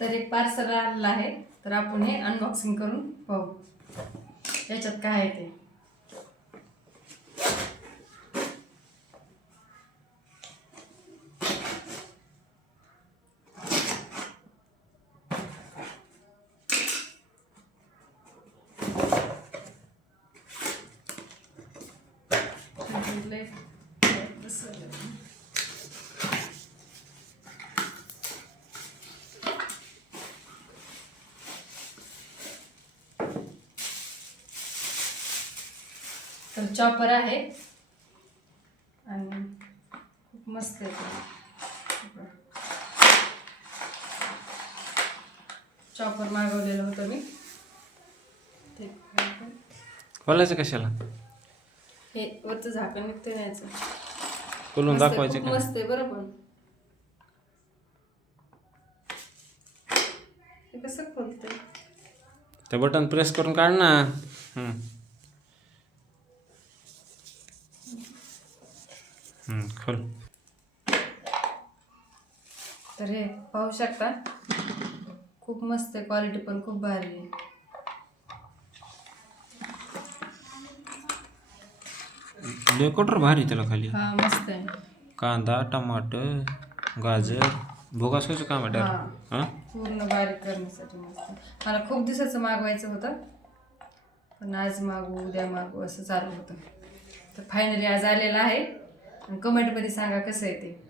तर एक पार्सल आलेलं आहे, तर आपण हे अनबॉक्सिंग करून पाहू याच्यात काय आहे ते. तर चॉपर आहे आणि खूप मस्त आहे. चॉपर मागवलेलं होतं मी ते. खोलायचं कशाला? हे वरचं झाकण निघतं याचं. खोलून दाखवायचं खूप का? मस्त आहे बरं. पण हे कसं खोलतंय? ते बटन प्रेस करून काढ ना. खोल. तर हे पाहू शकता, खूप मस्त आहे, क्वालिटी पण खूप भारी आहे. डेकोटर भारी त्याला खाली. हा मस्त आहे. कांदा, टमाटर, गाजर, भोगासचं काम आहे हा डायरेक्ट. पूर्ण बारीक करण्यासाठी मस्त. मला खूप दिवसाचं मागवायचं होतं, पण आज मागू उद्या मागू असं चालू होतं. तर फायनली आज आलेलं आहे. आणि कमेंटमध्ये सांगा कसं आहे ते.